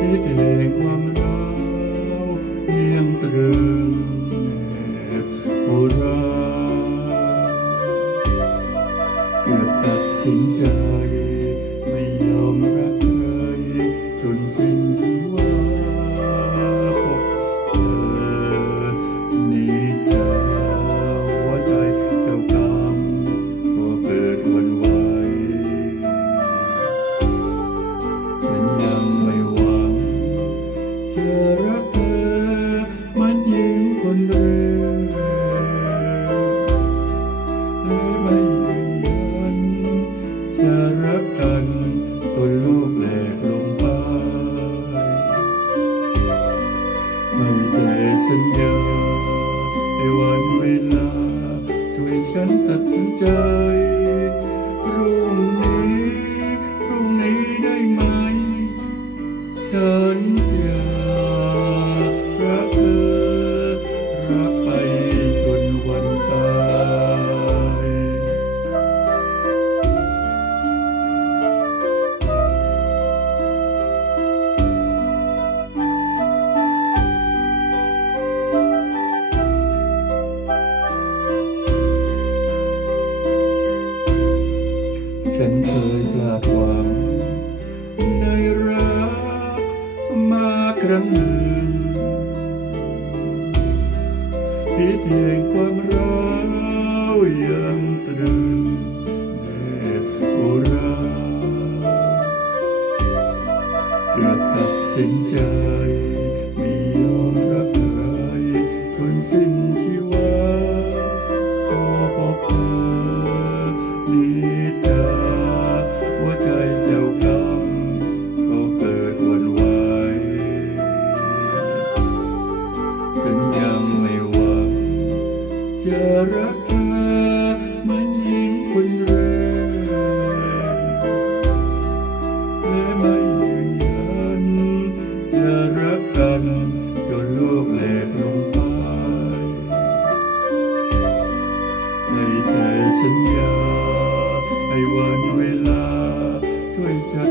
ที่แห่งความร้าวเรียงตรึง สัญญาในวันเวลาช่วยฉันตัดสินใจรุ่งนี้รุ่งนี้ได้ไหม ฉันจะ ฉันเคยพลาดหวัง ในรักมาครั้งหนึ่งพิษแห่งความร้าวยังตรึงแนบโอรากระตัดสินใจ สัญญาให้วันเวลาช่วยฉัน